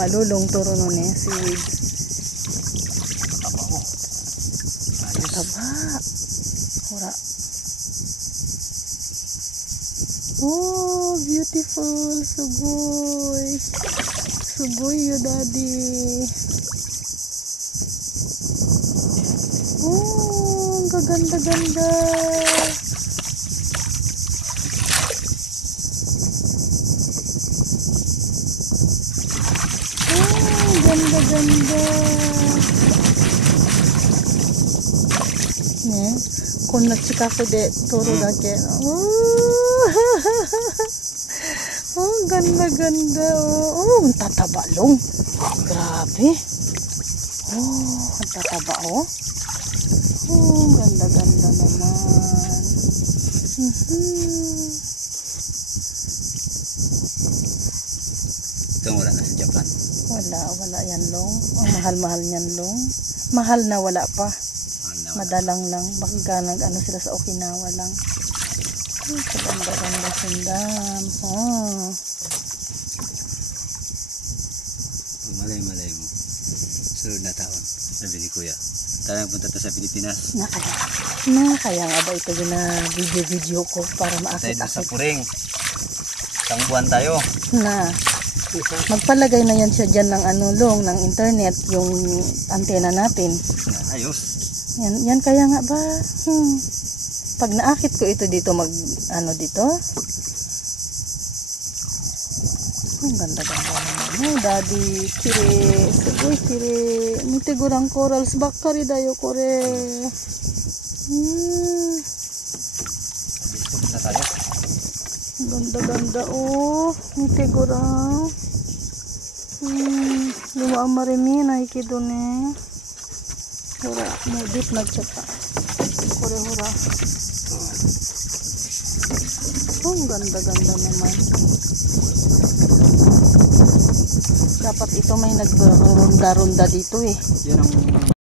malulong turo nun eh. Seaweed. Taba. Hura. Oh, beautiful. Sugoy. Sugoy yo daddy. Oh, ang gaganda-ganda. Oh, ganda-ganda. Ne, kung nachikaku de turo dake. Oh, ganda-ganda. Oh, ang tataba long. Grabe. Oh, ang tataba oh. Oh, ganda-ganda naman. Ito wala na sa Japan. Wala yan long. Ang mahal-mahal niyan long. Mahal na wala pa. Madalang lang. Baka nag-ano sila sa Okinawa lang. Ganda-ganda sundam. Oh. Pag malay-malay mo, sunod na taon, sabi ni Kuya, tayo punta sa Pilipinas. Kaya nga ba ito na video ko para Tayo sa maakit-akit. Puring. Isang buwan tayo. Na. Magpalagay na yan siya dyan ng long, ng internet, yung antena natin. Ayos. Yan kaya nga ba? Pag naakit ko ito dito, dito. Ang ganda-ganda naman. Oh, daddy, kire. Uy, kire. Mite gurang corals. Bakari dayo, kore. Gusto na tayo. Ang ganda-ganda, oh. Mite gurang. Luma ang marimi, nahikido ne. Hura, mudit nagtsaka. Kore, hura. Oh, ang ganda-ganda naman. Dapat ito may nagronda-ronda dito eh. Yan ang